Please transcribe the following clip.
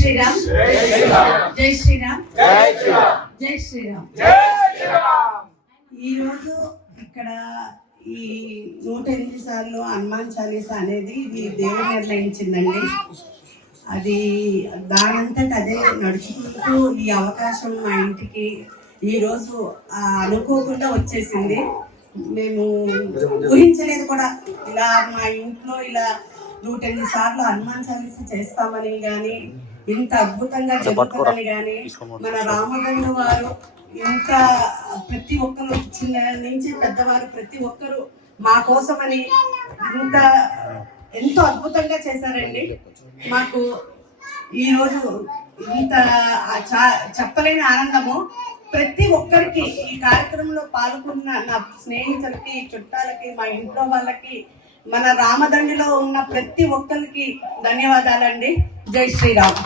శ్రీరామ్, జై శ్రీరామ్, జై శ్రీరామ్. ఈరోజు ఇక్కడ ఈ 108 సార్లు హనుమాన్ చాలీసా అనేది ఇది దేవుడు నిర్ణయించిందండి. అది దానంతట అదే నడుచుకుంటూ ఈ అవకాశం మా ఇంటికి ఈరోజు అనుకోకుండా వచ్చేసింది. మేము ఊహించలేదు కూడా, ఇలా మా ఇంట్లో ఇలా 108 సార్లు హనుమాన్ చాలీసా చేస్తామని కానీ, ఇంత అద్భుతంగా జరుగుతుందని కానీ, మన రామదండు వారు ఇంత ప్రతి ఒక్కరు చిన్న నుంచి పెద్దవారు ప్రతి ఒక్కరు మా కోసమని ఎంతో అద్భుతంగా చేశారండి. మాకు ఈరోజు ఇంత చెప్పలేని ఆనందము. ప్రతి ఒక్కరికి ఈ కార్యక్రమంలో పాల్గొన్న నా స్నేహితులకి, చుట్టాలకి, మా ఇంట్లో వాళ్ళకి, మన రామదండిలో ఉన్న ప్రతి ఒక్కరికి ధన్యవాదాలండి. జై శ్రీరామ్.